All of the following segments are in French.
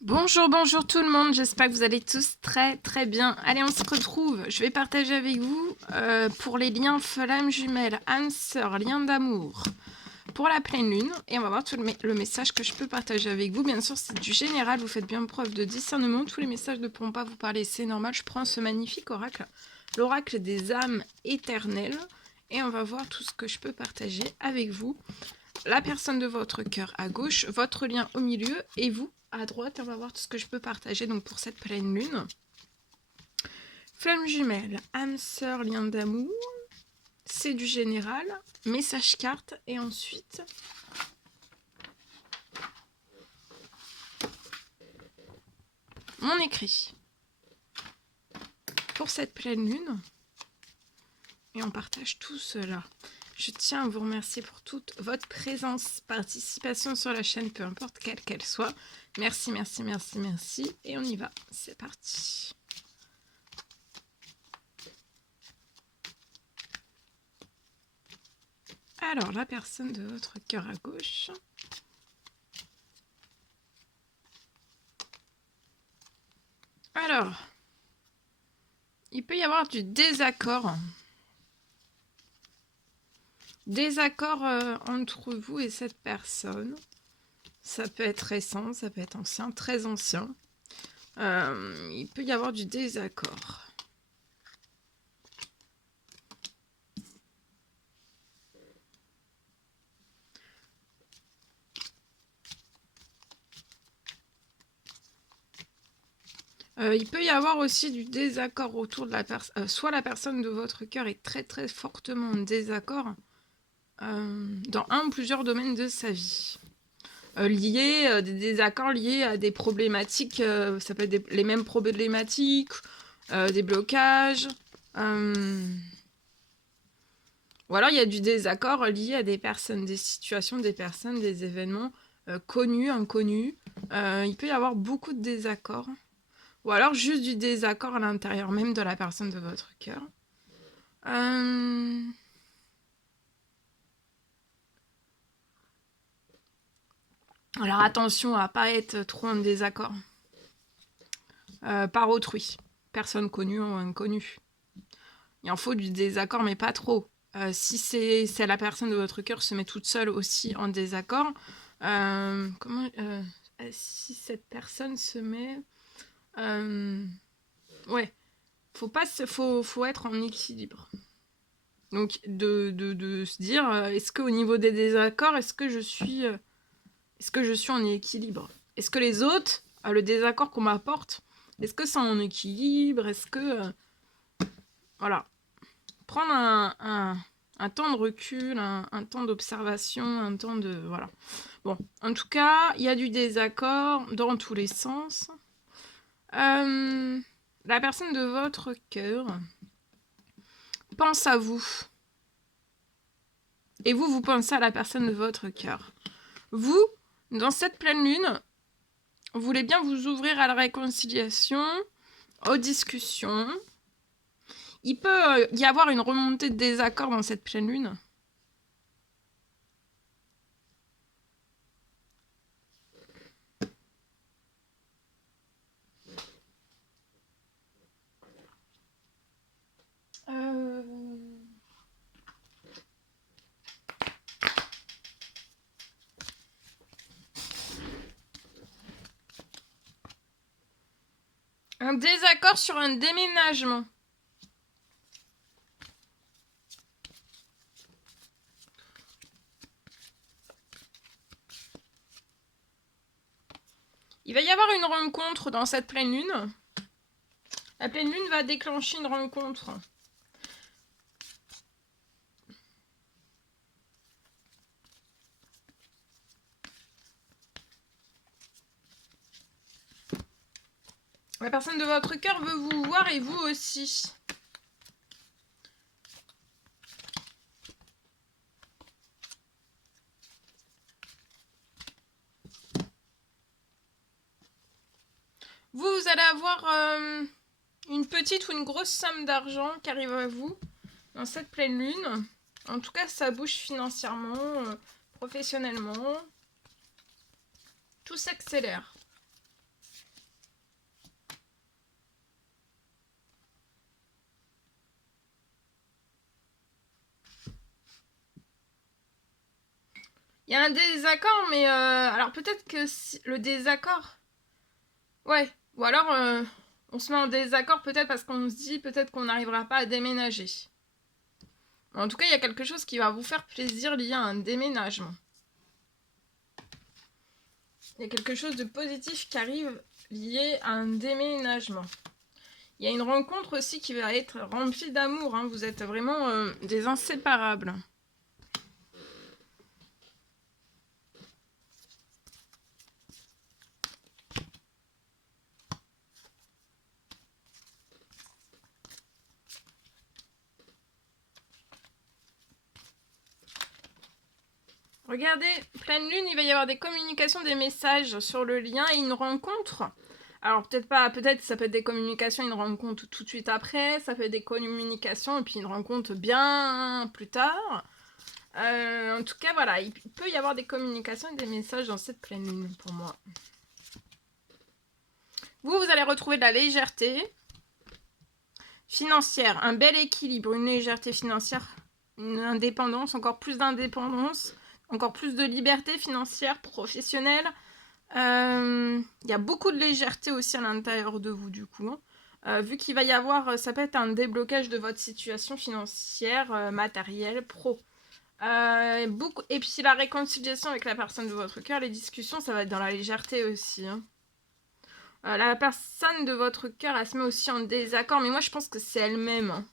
Bonjour, bonjour tout le monde, j'espère que vous allez tous très bien. Allez, on se retrouve, je vais partager avec vous pour les liens flammes jumelles, âme sœur, lien d'amour, pour la pleine lune. Et on va voir tout le message que je peux partager avec vous. Bien sûr, c'est du général, vous faites bien preuve de discernement. Tous les messages ne pourront pas vous parler, c'est normal. Je prends ce magnifique oracle, l'oracle des âmes éternelles. Et on va voir tout ce que je peux partager avec vous. La personne de votre cœur à gauche, votre lien au milieu et vous à droite. On va voir tout ce que je peux partager donc pour cette pleine lune. Flamme jumelle, âme sœur, lien d'amour. C'est du général. Message carte et ensuite mon écrit pour cette pleine lune. Et on partage tout cela. Je tiens à vous remercier pour toute votre présence, participation sur la chaîne, peu importe quelle qu'elle soit. Merci, merci, merci, merci. Et on y va. C'est parti. Alors, la personne de votre cœur à gauche. Alors, il peut y avoir du désaccord. Désaccord entre vous et cette personne. Ça peut être récent, ça peut être ancien, très ancien. Il peut y avoir du désaccord. Il peut y avoir aussi du désaccord autour de la personne. Soit la personne de votre cœur est très fortement en désaccord dans un ou plusieurs domaines de sa vie. Des désaccords liés à des problématiques, ça peut être les mêmes problématiques, des blocages. Ou alors il y a du désaccord lié à des personnes, des situations, des personnes, des événements connus, inconnus. Il peut y avoir beaucoup de désaccords. Ou alors juste du désaccord à l'intérieur même de la personne de votre cœur. Alors attention à ne pas être trop en désaccord. Par autrui. Personne connue ou inconnue. Il en faut du désaccord, mais pas trop. Si c'est la personne de votre cœur se met toute seule aussi en désaccord, si cette personne se met... ouais, faut être en équilibre. Donc de se dire, est-ce qu'au niveau des désaccords, est-ce que je suis en équilibre? Est-ce que les autres, le désaccord qu'on m'apporte, est-ce que c'est en équilibre? Est-ce que... voilà. Prendre un temps de recul, un temps d'observation, un temps de... voilà. Bon, en tout cas, il y a du désaccord dans tous les sens. La personne de votre cœur pense à vous. Et vous pensez à la personne de votre cœur. Vous, dans cette pleine lune, vous voulez bien vous ouvrir à la réconciliation, aux discussions. Il peut y avoir une remontée de désaccord dans cette pleine lune. Un désaccord sur un déménagement. Il va y avoir une rencontre dans cette pleine lune. La pleine lune va déclencher une rencontre. La personne de votre cœur veut vous voir et vous aussi. Vous allez avoir une petite ou une grosse somme d'argent qui arrive à vous dans cette pleine lune. En tout cas, ça bouge financièrement, professionnellement. Tout s'accélère. Il y a un désaccord, mais alors peut-être que le désaccord... Ouais, ou alors on se met en désaccord peut-être parce qu'on se dit peut-être qu'on n'arrivera pas à déménager. En tout cas, il y a quelque chose qui va vous faire plaisir lié à un déménagement. Il y a quelque chose de positif qui arrive lié à un déménagement. Il y a une rencontre aussi qui va être remplie d'amour. Hein. Vous êtes vraiment des inséparables. Regardez, pleine lune, il va y avoir des communications, des messages sur le lien et une rencontre. Alors peut-être pas, peut-être ça peut être des communications, une rencontre tout de suite après, ça peut être des communications et puis une rencontre bien plus tard. En tout cas, voilà, il peut y avoir des communications et des messages dans cette pleine lune pour moi. Vous allez retrouver de la légèreté financière, un bel équilibre, une légèreté financière, une indépendance, encore plus d'indépendance, encore plus de liberté financière, professionnelle. Il y a beaucoup de légèreté aussi à l'intérieur de vous du coup. Vu qu'il va y avoir, ça peut être un déblocage de votre situation financière, matérielle, pro. Et puis la réconciliation avec la personne de votre cœur, les discussions, ça va être dans la légèreté aussi. Hein. La personne de votre cœur, elle se met aussi en désaccord, mais moi je pense que c'est elle-même. Hein.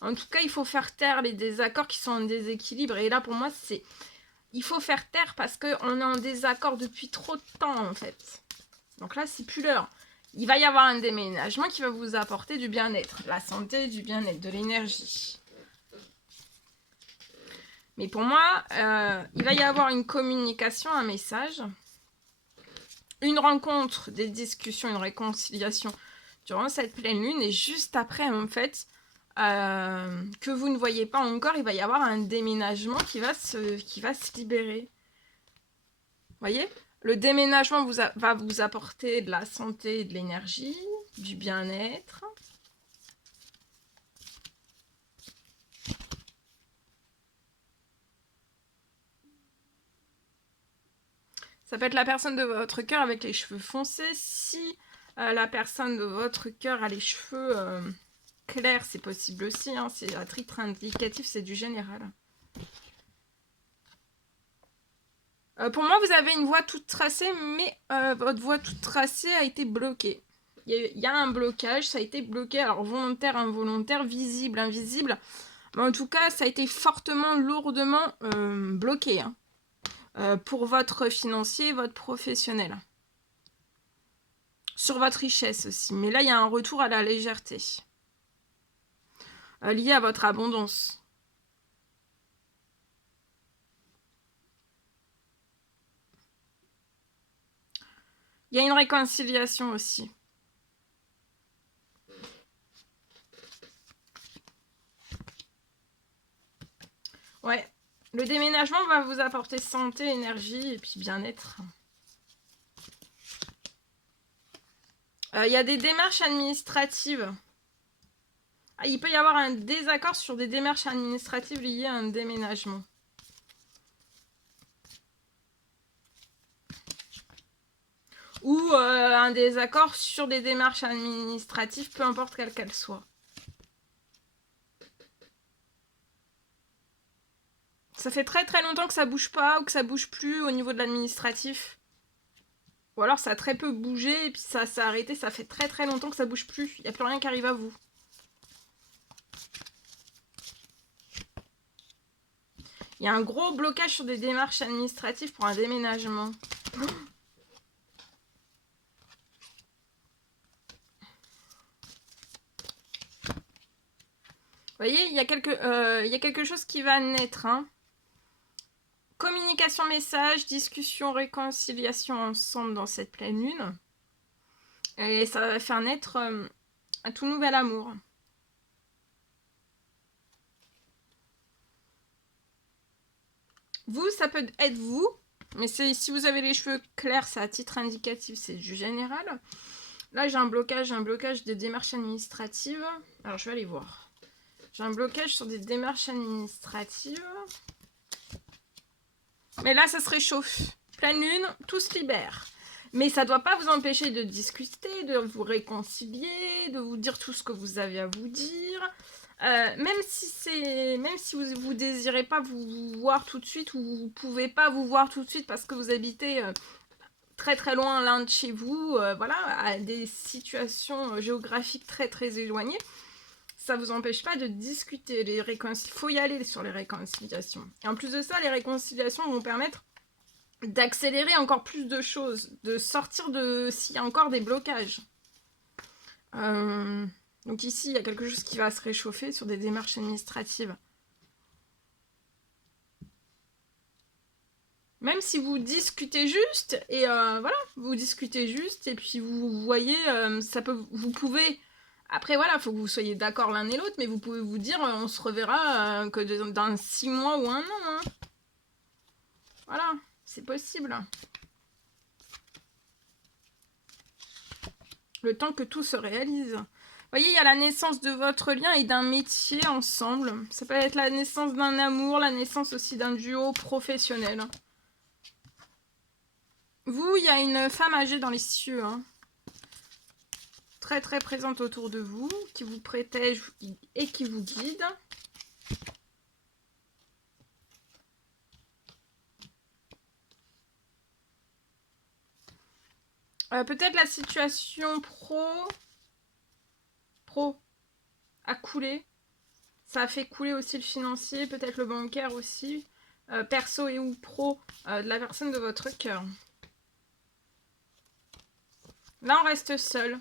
En tout cas, il faut faire taire les désaccords qui sont en déséquilibre. Et là, pour moi, c'est... Il faut faire taire parce qu'on est en désaccord depuis trop de temps, en fait. Donc là, c'est plus l'heure. Il va y avoir un déménagement qui va vous apporter du bien-être. La santé, du bien-être, de l'énergie. Mais pour moi, il va y avoir une communication, un message, une rencontre, des discussions, une réconciliation durant cette pleine lune. Et juste après, en fait, que vous ne voyez pas encore, il va y avoir un déménagement qui va se libérer. Vous voyez ? Le déménagement va vous apporter de la santé, de l'énergie, du bien-être. Ça peut être la personne de votre cœur avec les cheveux foncés. Si la personne de votre cœur a les cheveux clairs, c'est possible aussi. Hein, c'est à titre indicatif, c'est du général. Pour moi, vous avez une voie toute tracée, mais votre voie toute tracée a été bloquée. Il y a un blocage, ça a été bloqué, alors volontaire, involontaire, visible, invisible. Mais en tout cas, ça a été fortement, lourdement bloqué. Hein. Pour votre financier, votre professionnel. Sur votre richesse aussi. Mais là, il y a un retour à la légèreté. Lié à votre abondance. Il y a une réconciliation aussi. Ouais. Le déménagement va vous apporter santé, énergie et puis bien-être. Il y a des démarches administratives. Il peut y avoir un désaccord sur des démarches administratives liées à un déménagement. Ou un désaccord sur des démarches administratives, peu importe quelles qu'elles soient. Ça fait très très longtemps que ça bouge pas ou que ça bouge plus au niveau de l'administratif. Ou alors ça a très peu bougé et puis ça s'est arrêté, ça fait très très longtemps que ça bouge plus. Il n'y a plus rien qui arrive à vous. Il y a un gros blocage sur des démarches administratives pour un déménagement. Vous voyez, il y a quelque chose qui va naître. Hein. Communication, message, discussion, réconciliation ensemble dans cette pleine lune. Et ça va faire naître un tout nouvel amour. Vous, ça peut être vous, mais si vous avez les cheveux clairs, c'est à titre indicatif, c'est du général. Là, j'ai un blocage des démarches administratives. Alors, je vais aller voir. J'ai un blocage sur des démarches administratives. Mais là, ça se réchauffe. Pleine lune, tout se libère. Mais ça ne doit pas vous empêcher de discuter, de vous réconcilier, de vous dire tout ce que vous avez à vous dire. Même si vous désirez pas vous voir tout de suite, ou vous pouvez pas vous voir tout de suite parce que vous habitez très très loin l'un de chez vous, voilà, à des situations géographiques très très éloignées, ça vous empêche pas de discuter. Il faut y aller sur les réconciliations. Et en plus de ça, les réconciliations vont permettre d'accélérer encore plus de choses, de sortir de s'il y a encore des blocages. Donc ici, il y a quelque chose qui va se réchauffer sur des démarches administratives. Même si vous discutez juste, et voilà, vous discutez juste, et puis vous voyez, vous pouvez... Après, voilà, il faut que vous soyez d'accord l'un et l'autre, mais vous pouvez vous dire, on se reverra que dans 6 mois ou 1 an. Hein. Voilà, c'est possible. Le temps que tout se réalise. Vous voyez, il y a la naissance de votre lien et d'un métier ensemble. Ça peut être la naissance d'un amour, la naissance aussi d'un duo professionnel. Vous, il y a une femme âgée dans les cieux, hein. Très très présente autour de vous, qui vous protège et qui vous guide. Peut-être la situation pro a coulé. Ça a fait couler aussi le financier, peut-être le bancaire aussi. Perso et ou pro de la personne de votre cœur. Là, on reste seul.